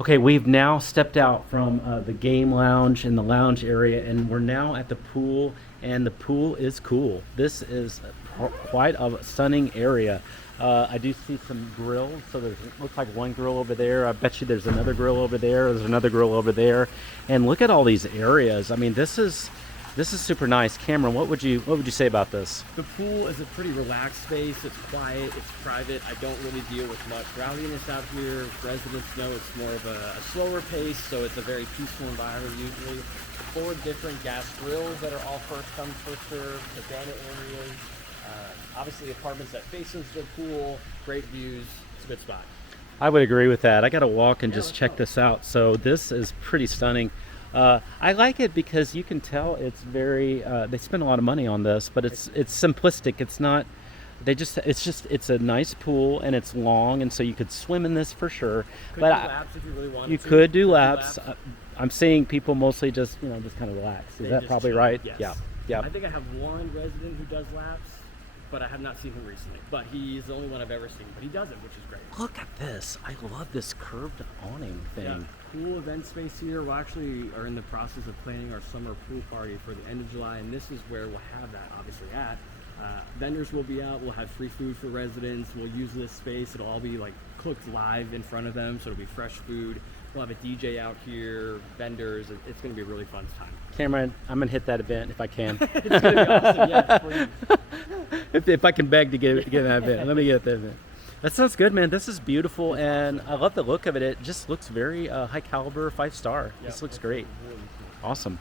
Okay, we've now stepped out from the game lounge and the lounge area, and we're now at the pool, and the pool is cool. This is quite a stunning area. I do see some grills, so there's looks like one grill over there. I bet you there's another grill over there. There's another grill over there, and look at all these areas. I mean, this is super nice. Cameron, what would you say about this? The pool is a pretty relaxed space. It's quiet, it's private. I don't really deal with much rowdiness out here. Residents know it's more of a slower pace, so it's a very peaceful environment usually. 4 different gas grills that are all first come, first served, cabana areas. Obviously apartments that face into the pool, great views. It's a good spot. I would agree with that. I got to walk and Yeah, just let's check go. this out. So this is pretty stunning. I like it because you can tell it's very. They spend a lot of money on this, but it's simplistic. It's not. It's a nice pool and it's long, and so you could swim in this for sure. Could But do I, laps if you really wanted you to. could do laps. I'm seeing people mostly just just kind of relax. Is They that just probably chill. right? Yes. Yeah. Yeah. I think I have one resident who does laps, but I have not seen him recently. But he's the only one I've ever seen. But he does it, which is great. Look at this. I love this curved awning thing. Yeah, cool event space here. We actually are in the process of planning our summer pool party for the end of July, and this is where we'll have that obviously at. Vendors will be out. We'll have free food for residents. We'll use this space. It'll all be like cooked live in front of them, so it'll be fresh food. We'll have a DJ out here, vendors. It's going to be a really fun time. Cameron, I'm gonna hit that event if I can. It's going to be awesome. Yes, please. if I can beg to get that event, let me get that event. That sounds good, man. This is beautiful, and I love the look of it. It just looks very high caliber, 5-star. Yeah, This looks it's great. really cool. Awesome.